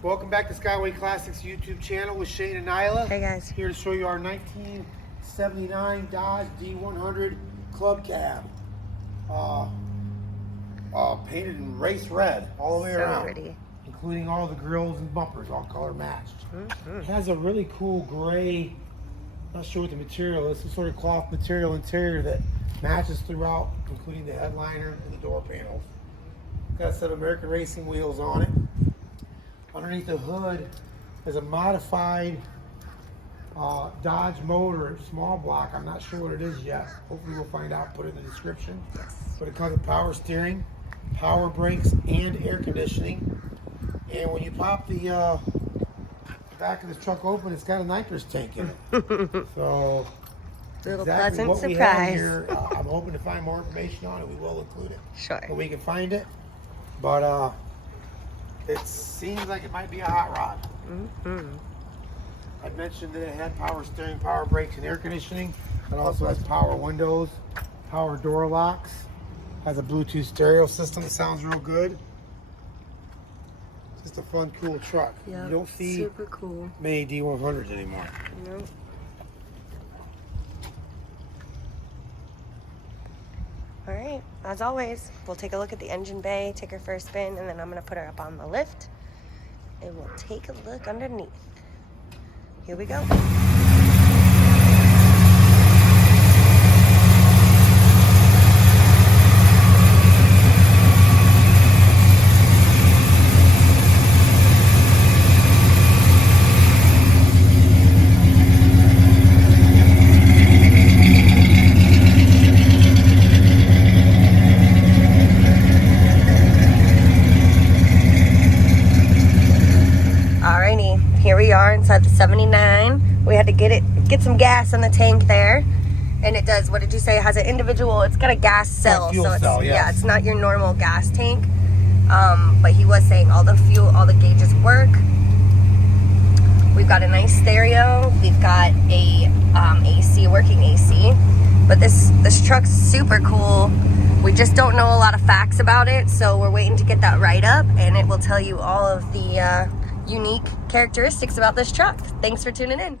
Welcome back to Skyway Classics YouTube channel with Shane and Nyla. Hey guys. Here to show you our 1979 Dodge D100 Club Cab. Painted in race red all the way around. Pretty. Including all the grills and bumpers, all color matched. It has a really cool gray, not sure what the material is, some sort of cloth material interior that matches throughout, including the headliner and the door panels. Got some American Racing wheels on it. Underneath the hood is a modified Dodge motor, small block. I'm not sure what it is yet. Hopefully we'll find out, put it in the description. Yes. But it comes with power steering, power brakes, and air conditioning. And when you pop the back of this truck open, it's got a nitrous tank in it. So Little exactly pleasant what we surprise. have here, I'm hoping to find more information on it. We will include it. Sure. When we can find it. But it seems like it might be a hot rod. I mentioned that it had power steering, power brakes, and air conditioning. It also has power windows, power door locks. Has a Bluetooth stereo system that sounds real good. Just a fun, cool truck. Yep, You don't see super cool. many D100s anymore. Nope. All right, as always, we'll take a look at the engine bay, take her for a spin, and then I'm gonna put her up on the lift, and we'll take a look underneath. Here we go. Here we are inside the 79. We had to get some gas in the tank there, and it does. What did you say? It has an individual. It's got a gas cell, fuel cell, yes. Yeah, it's not your normal gas tank. But he was saying all the gauges work. We've got a nice stereo. We've got a working AC. But this truck's super cool. We just don't know a lot of facts about it, so we're waiting to get that write-up, and it will tell you all of the unique characteristics about this truck. Thanks for tuning in.